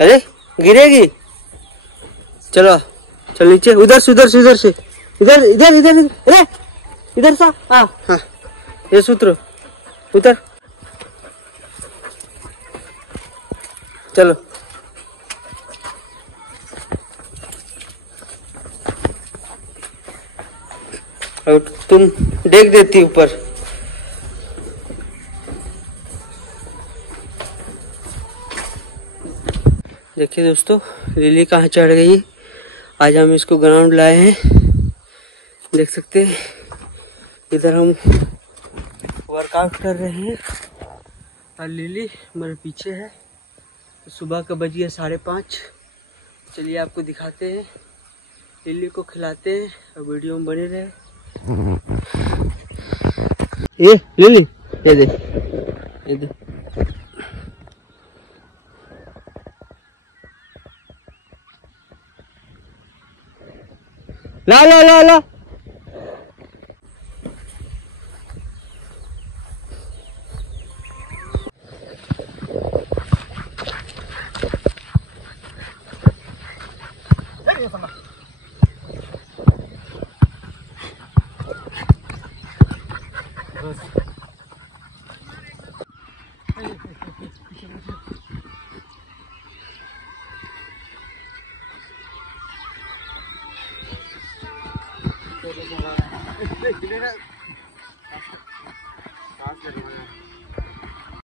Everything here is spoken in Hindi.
अरे गिरेगी। चलो चल नीचे, उधर से उधर से उधर से, इधर इधर इधर इधर, इधर सा। हाँ हाँ, ये सूत्र उधर। चलो और तुम देख देती ऊपर। देखिए दोस्तों, लिली कहाँ चढ़ गई। आज हम इसको ग्राउंड लाए हैं, देख सकते हैं। इधर हम वर्कआउट कर रहे हैं और लिली मेरे पीछे है। सुबह का बजी है 5:30। चलिए आपको दिखाते हैं, लिली को खिलाते हैं और वीडियो में बने रहे। ये लिली, ये दे, ये दे। ला ला ला ला।